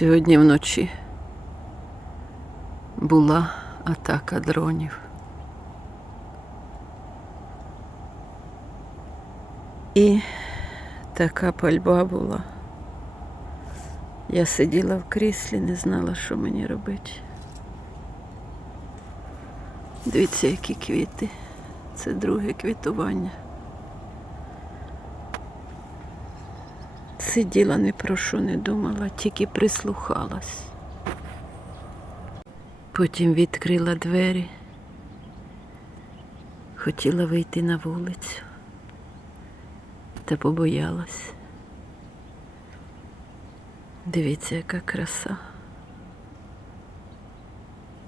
Сьогодні вночі була атака дронів. І така пальба була. Я сиділа в кріслі, не знала, що мені робити. Дивіться, які квіти. Це друге квітування. Сиділа, ні про що не думала, тільки прислухалась. Потім відкрила двері, хотіла вийти на вулицю, та побоялась. Дивіться, яка краса.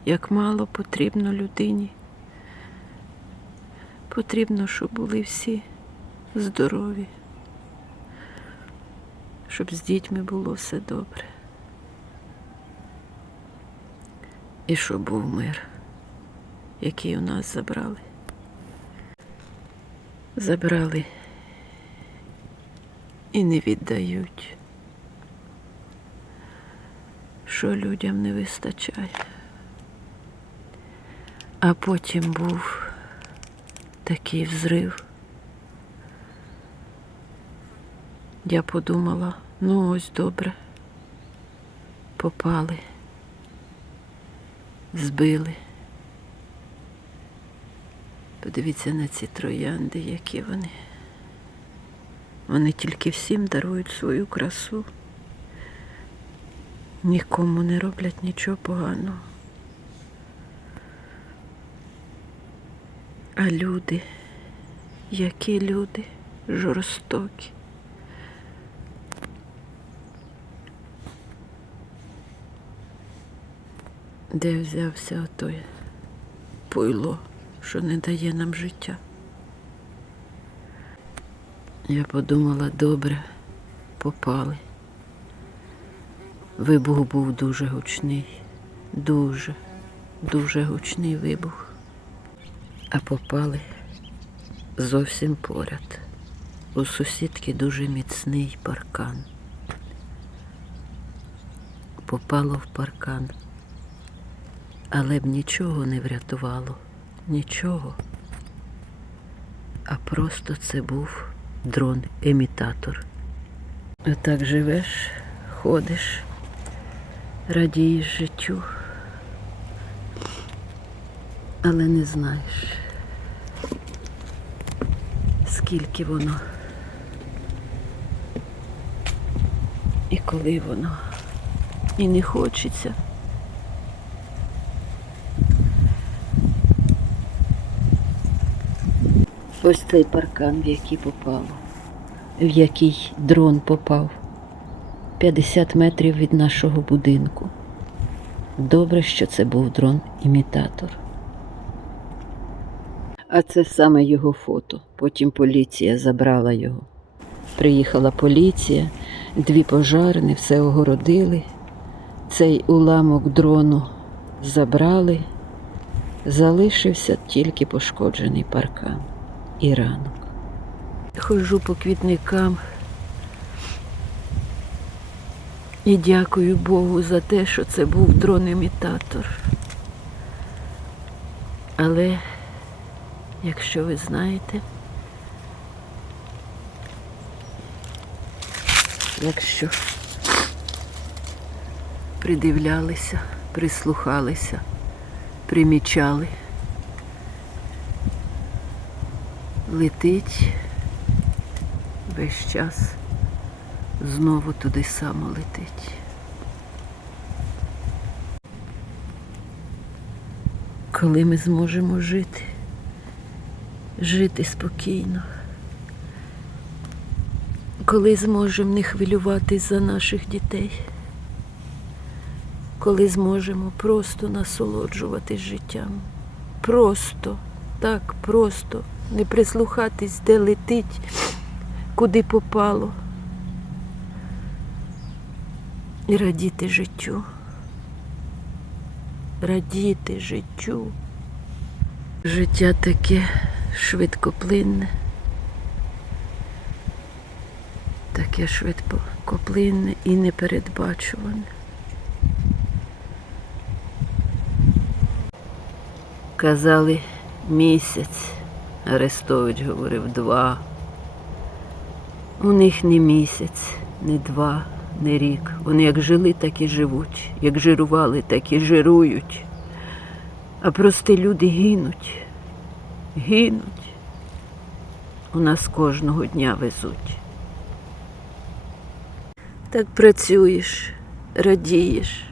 Як мало потрібно людині. Потрібно, щоб були всі здорові щоб з дітьми було все добре. І щоб був мир, який у нас забрали. Забрали і не віддають, що людям не вистачає. А потім був такий взрив. Я подумала, ну ось добре. Попали, збили. Подивіться на ці троянди, які вони. Вони тільки всім дарують свою красу. Нікому не роблять нічого поганого. А люди, які люди жорстокі. Де взявся отой пойло, що не дає нам життя? Я подумала, добре, попали. Вибух був дуже гучний, дуже, дуже гучний вибух. А попали зовсім поряд. У сусідки дуже міцний паркан. Попало в паркан але б нічого не врятувало, нічого. А просто це був дрон-емітатор. А так живеш, ходиш, радієш життю, але не знаєш, скільки воно і коли воно. І не хочеться. Ось цей паркан, в який попало, в який дрон попав. 50 метрів від нашого будинку. Добре, що це був дрон-імітатор. А це саме його фото. Потім поліція забрала його. Приїхала поліція, дві пожарини, все огородили. Цей уламок дрону забрали, залишився тільки пошкоджений паркан і ранок. Ходжу по квітникам і дякую Богу за те, що це був дрон-імітатор. Але, якщо ви знаєте, якщо придивлялися, прислухалися, примічали, летить весь час, знову туди само летить. Коли ми зможемо жити, жити спокійно, коли зможемо не хвилюватись за наших дітей, коли зможемо просто насолоджуватись життям, просто, так просто не прислухатись, де летить, куди попало. І радіти життю. Радіти життю. Життя таке швидкоплинне. Таке швидкоплинне і непередбачуване. Казали місяць. Арестович говорив два. У них не місяць, не два, не рік. Вони як жили, так і живуть, як жирували, так і жирують. А прості люди гинуть, гинуть. У нас кожного дня везуть. Так працюєш, радієш,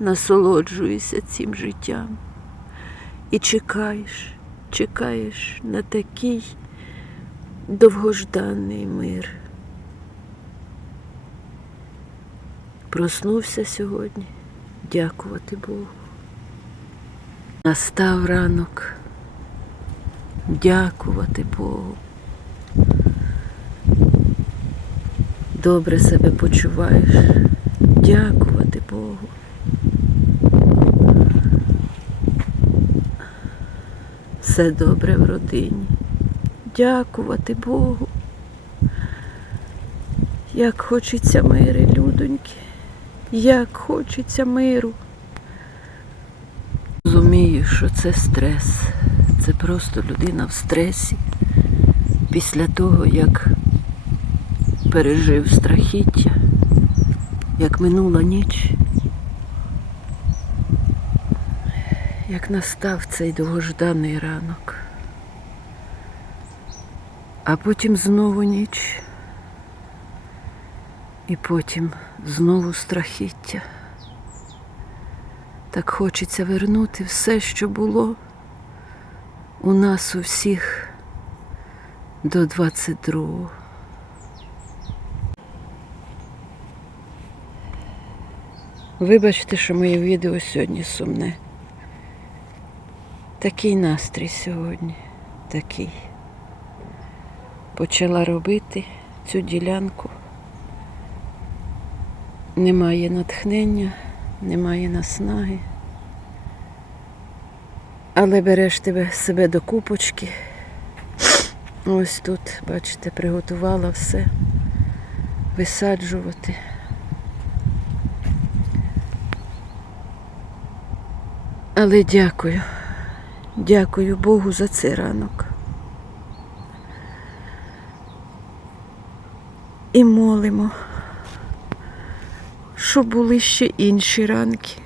насолоджуєшся цим життям і чекаєш, чекаєш на такий довгожданий мир. Проснувся сьогодні, дякувати Богу. Настав ранок, дякувати Богу. Добре себе почуваєш, дякувати Богу. Все добре в родині. Дякувати Богу. Як хочеться мири, людоньки, як хочеться миру. Розумію, що це стрес. Це просто людина в стресі після того, як пережив страхіття, як минула ніч, як настав цей довгожданий ранок, а потім знову ніч, і потім знову страхіття. Так хочеться вернути все, що було у нас у всіх до 22-го. Вибачте, що моє відео сьогодні сумне. Такий настрій сьогодні, такий. Почала робити цю ділянку. Немає натхнення, немає наснаги. Але береш тебе себе до купочки. Ось тут, бачите, приготувала все висаджувати. Але дякую, дякую Богу за цей ранок. І молимо, щоб були ще інші ранки.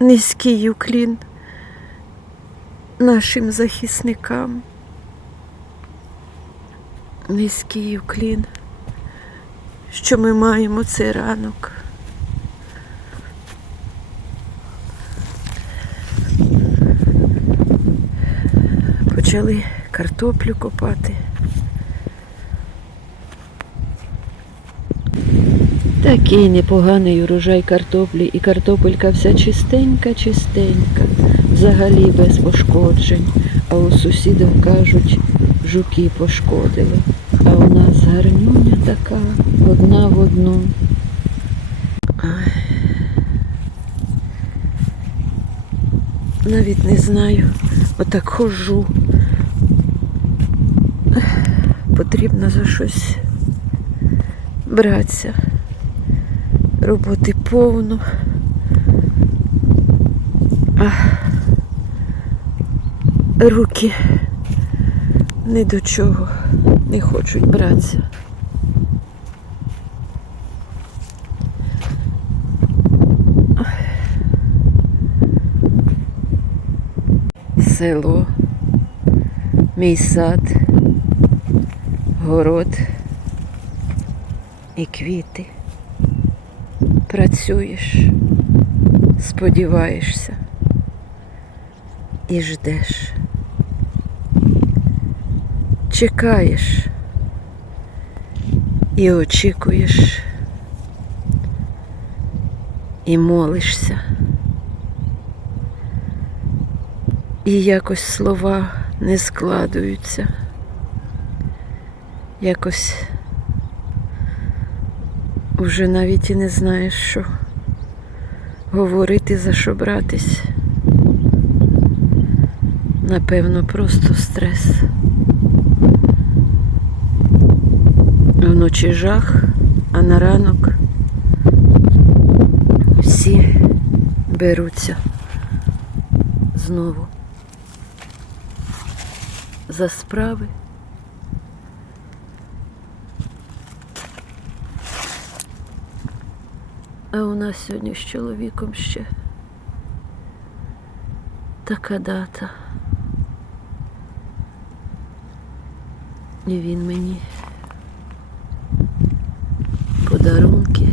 Низький уклін нашим захисникам. Низький уклін, що ми маємо цей ранок. Почали картоплю копати. Такий непоганий урожай картоплі, і картопелька вся чистенька, чистенька, взагалі без пошкоджень. А у сусідів кажуть, жуки пошкодили. А у нас гарнюня така, одна в одну. Навіть не знаю, отак хожу. Потрібно за щось братися. Роботи повно. А руки ні до чого не хочуть братися. Село, мій сад, город і квіти. Працюєш, сподіваєшся і ждеш. Чекаєш і очікуєш, і молишся. І якось слова не складуються. Якось вже навіть і не знаєш, що говорити, за що братись. Напевно, просто стрес. Вночі жах, а на ранок всі беруться знову за справи. А у нас сьогодні з чоловіком ще така дата. І він мені подарунки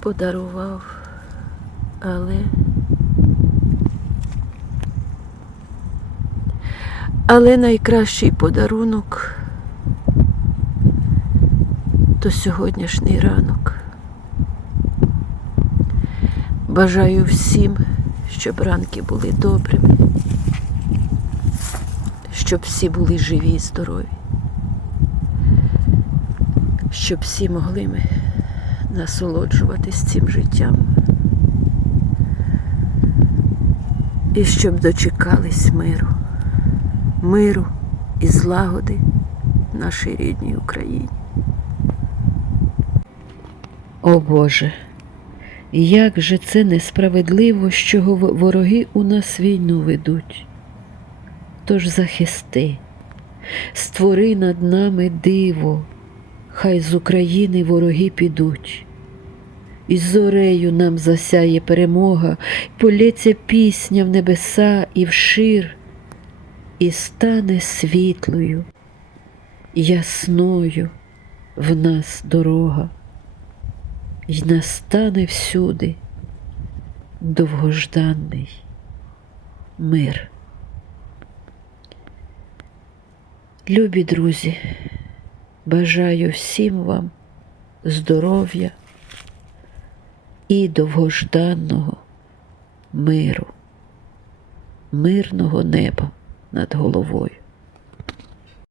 подарував, але але найкращий подарунок то сьогоднішній ранок. Бажаю всім, щоб ранки були добрими, щоб всі були живі і здорові, щоб всі могли ми насолоджуватись цим життям. І щоб дочекались миру, миру і злагоди нашій рідній Україні. О Боже, як же це несправедливо, що вороги у нас війну ведуть. Тож захисти, створи над нами диво, хай з України вороги підуть. І зорею нам засяє перемога, полється пісня в небеса і вшир, і стане світлою, ясною в нас дорога й настане всюди довгожданий мир. Любі друзі, бажаю всім вам здоров'я і довгожданого миру, мирного неба над головою.